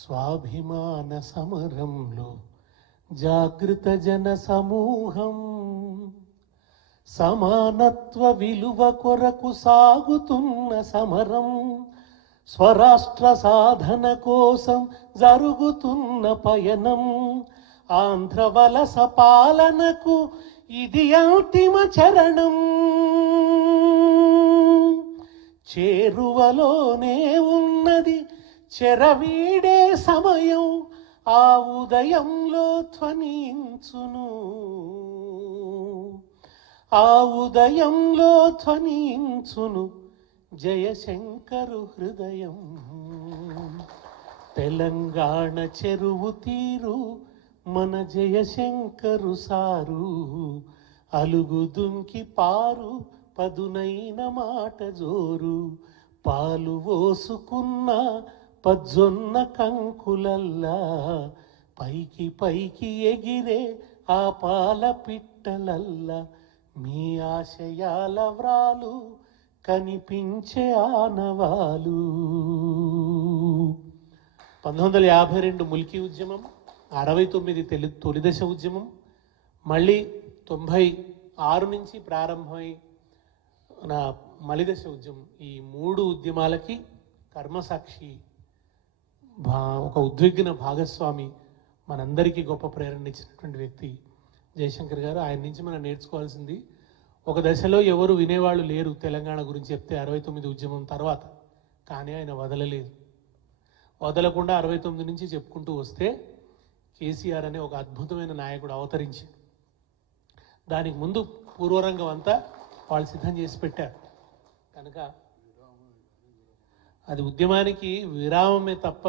స్వాభిమాన సమరంలో జాగృత జన సమూహం సమానత్వ విలువ కొరకు సాగుతున్న సమరం, స్వరాష్ట్ర సాధన కోసం జరుగుతున్న పయనం, ఆంధ్ర వలస పాలనకు ఇది అంతిమ చరణం. చేరువలోనే ఉన్నది చెరవీడే సమయం, ఆ ఉదయంలో ధ్వనించును, ఆ ఉదయంలో ధ్వనించును జయశంకరు హృదయం. తెలంగాణ చెరువు తీరు మన జయశంకరు సారు, అలుగు దుంకి పారు పదునైన మాట జోరు, పాలు ఓసుకున్న పజ్జొన్న కంకులల్లా పైకి పైకి ఎగిరే ఆ పాల పిట్టలల్లా మీ ఆశయాల వ్రాలు కనిపించే ఆనవాలు. 1952 ముల్కీ ఉద్యమం, 69 తొలిదశ ఉద్యమం, మళ్ళీ 96 నుంచి ప్రారంభమై నా మలిదశ ఉద్యమం. ఈ 3 ఉద్యమాలకి కర్మసాక్షి, ఒక ఉద్విగ్న భాగస్వామి, మనందరికీ గొప్ప ప్రేరణ ఇచ్చినటువంటి వ్యక్తి జయశంకర్ గారు. ఆయన నుంచి మనం నేర్చుకోవాల్సింది, ఒక దశలో ఎవరు వినేవాళ్ళు లేరు తెలంగాణ గురించి చెప్తే 69 ఉద్యమం తర్వాత, కానీ ఆయన వదలలేదు. వదలకుండా 69 నుంచి చెప్పుకుంటూ వస్తే కేసీఆర్ అనే ఒక అద్భుతమైన నాయకుడు అవతరించాడు. దానికి ముందు పూర్వరంగం అంతా వాళ్ళు సిద్ధం చేసి పెట్టారు కనుక అది ఉద్యమానికి విరామమే తప్ప